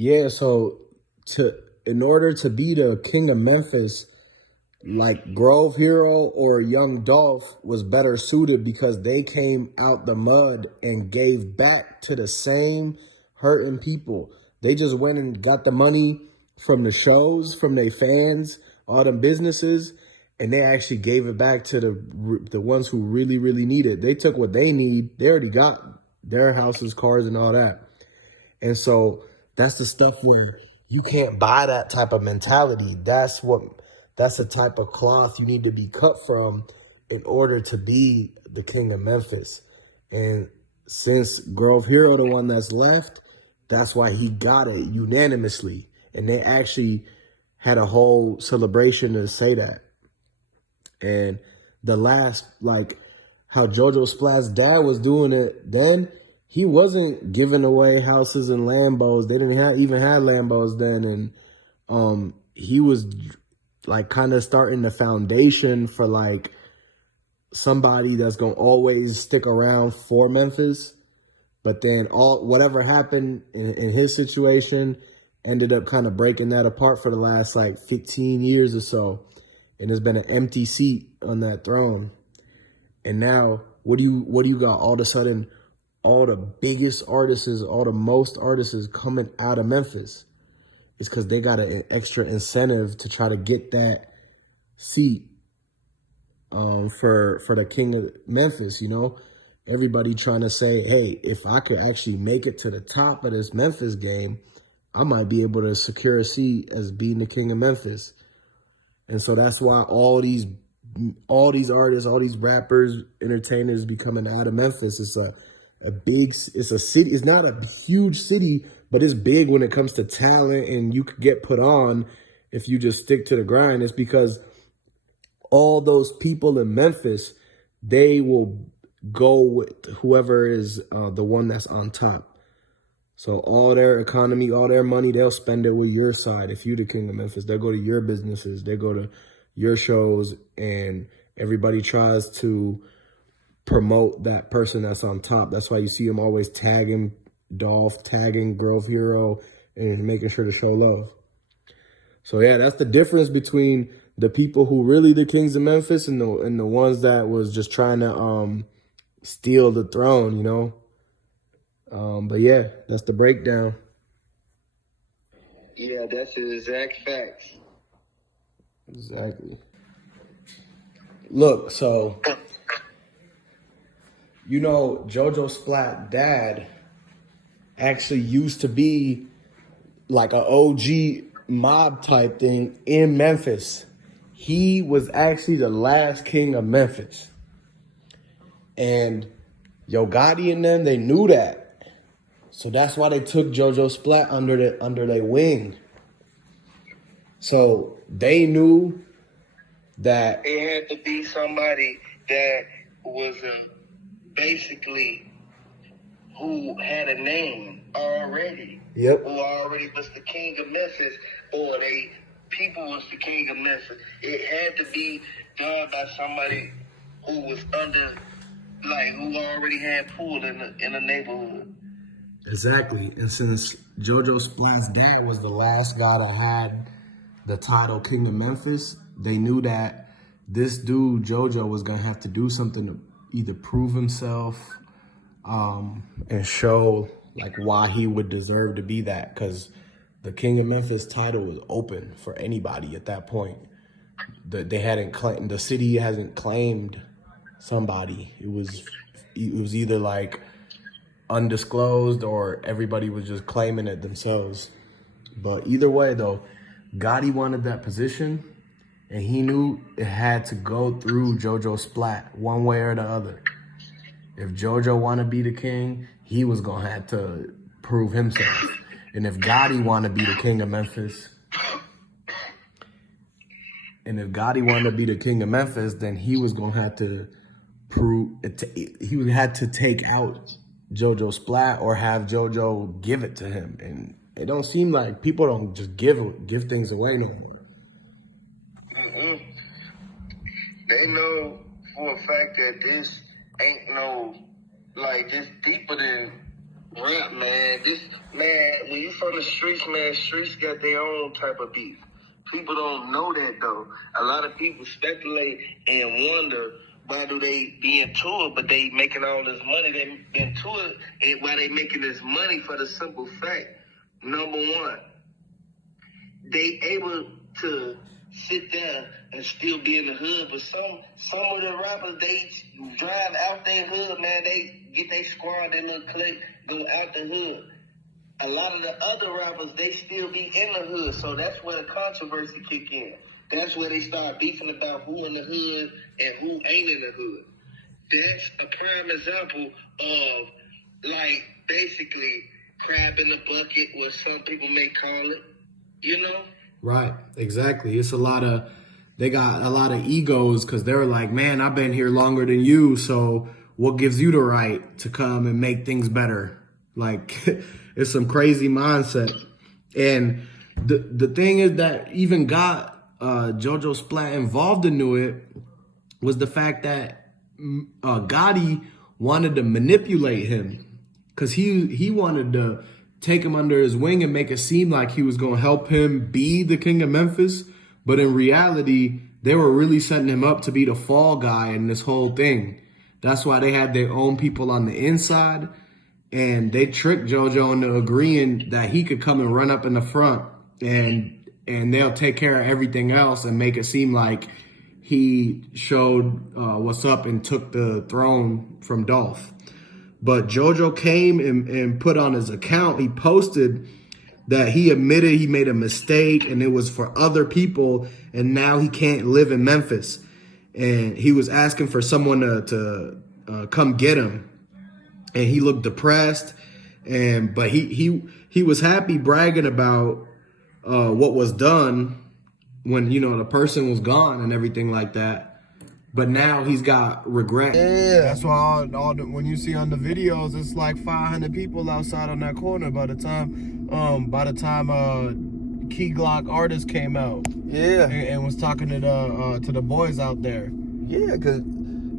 Yeah, so in order to be the king of Memphis, like Grove Hero or Young Dolph was better suited because they came out the mud and gave back to the same hurting people. They just went and got the money from the shows, from their fans, all them businesses, and they actually gave it back to the ones who really, really need it. They took what they need. They already got their houses, cars, and all that. And so that's the stuff where you can't buy that type of mentality. That's the type of cloth you need to be cut from in order to be the king of Memphis. And since Grove Hero, the one that's left, that's why he got it unanimously. And they actually had a whole celebration to say that. And the last, like how JoJo Splatt's dad was doing it then, he wasn't giving away houses and Lambos. They didn't even have Lambos then. And he was like kind of starting the foundation for like somebody that's going to always stick around for Memphis. But then whatever happened in his situation ended up kind of breaking that apart for the last like 15 years or so. And there's been an empty seat on that throne. And now what do you got? All of a sudden, all the biggest artists, all the most artists coming out of Memphis. It's because they got an extra incentive to try to get that seat for the king of Memphis, you know? Everybody trying to say, hey, if I could actually make it to the top of this Memphis game, I might be able to secure a seat as being the king of Memphis. And so that's why all these artists, all these rappers, entertainers be coming out of Memphis. It's a city. It's not a huge city, but it's big when it comes to talent, and you could get put on if you just stick to the grind. It's because all those people in Memphis, they will go with whoever is the one that's on top. So all their economy, all their money, they'll spend it with your side. If you're the king of Memphis, they'll go to your businesses, they go to your shows, and everybody tries to promote that person that's on top. That's why you see them always tagging Dolph, tagging Grove Hero, and making sure to show love. So yeah, that's the difference between the people who really the kings of Memphis and the ones that was just trying to steal the throne, you know. But yeah, that's the breakdown. Yeah, that's the exact facts. Exactly. Look, so you know, JoJo Splatt dad actually used to be like an OG mob type thing in Memphis. He was actually the last king of Memphis. And Yo Gotti and them, they knew that. So that's why they took JoJo Splatt under their wing. So they knew that it had to be somebody that was basically who had a name already. Yep. Who already was the king of Memphis, or people was the king of Memphis. It had to be done by somebody who was under, like, who already had pool in the neighborhood. Exactly. And since JoJo Splatt's dad was the last guy that had the title King of Memphis, they knew that this dude, JoJo, was going to have to do something to either prove himself and show like why he would deserve to be that. Because the King of Memphis title was open for anybody at that point. They hadn't claimed, the city hasn't claimed somebody. It was either like undisclosed or everybody was just claiming it themselves. But either way though, Gotti wanted that position, and he knew it had to go through JoJo Splatt one way or the other. If JoJo wanted to be the king, he was going to have to prove himself. And if Gotti wanted to be the king of Memphis, then he was going to have to prove it. He would have to take out JoJo Splatt or have JoJo give it to him. And it don't seem like people don't just give things away no more. They know for a fact that this ain't no, like, this deeper than rap, man. This, man, when when you from the streets, man, streets got their own type of beef. People don't know that though. A lot of people speculate and wonder why do they be into it, but they making all this money. They into it, and why they making this money for the simple fact, number one, they able to sit there and still be in the hood. But some of the rappers, they drive out their hood, man. They get their squad, their little clique, go out the hood. A lot of the other rappers, they still be in the hood. So that's where the controversy kick in. That's where they start beefing about who in the hood and who ain't in the hood. That's a prime example of, like, basically crab in the bucket, what some people may call it, you know? Right, exactly. It's they got a lot of egos because they're like, man, I've been here longer than you, so what gives you the right to come and make things better? Like, it's some crazy mindset. And the thing is that even got JoJo Splatt involved into it was the fact that Gotti wanted to manipulate him because he wanted to take him under his wing and make it seem like he was going to help him be the king of Memphis. But in reality, they were really setting him up to be the fall guy in this whole thing. That's why they had their own people on the inside. And they tricked JoJo into agreeing that he could come and run up in the front and they'll take care of everything else and make it seem like he showed what's up and took the throne from Dolph. But JoJo came and put on his account, he posted that he admitted he made a mistake and it was for other people and now he can't live in Memphis. And he was asking for someone to come get him. And he looked depressed, but he was happy bragging about what was done when, you know, the person was gone and everything like that. But now he's got regret. Yeah, that's why when you see on the videos, it's like 500 people outside on that corner by the time Key Glock artist came out. Yeah, and was talking to the boys out there. Yeah, cause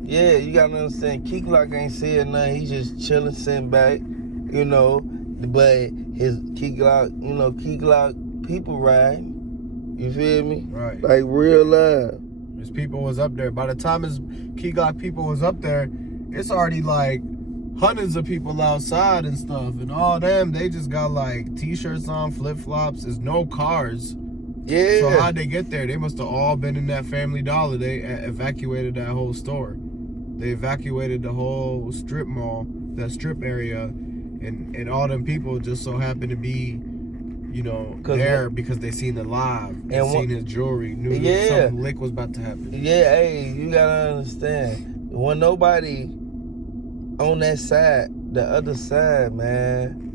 you gotta understand, Key Glock ain't saying nothing. He's just chilling, sitting back, you know. But his Key Glock people ride. You feel me? Right. Like real live. His people was up there. By the time his Key Glock people was up there, it's already like hundreds of people outside and stuff. And all them, they just got like t-shirts on, flip-flops. There's no cars. Yeah. So how'd they get there? They must have all been in that Family Dollar. They evacuated that whole store. They evacuated the whole strip mall, that strip area. And all them people just so happened to be, you know, there because they seen it live and seen his jewelry, knew something lick was about to happen. Yeah, hey, you gotta understand. When nobody on that side, the other side, man,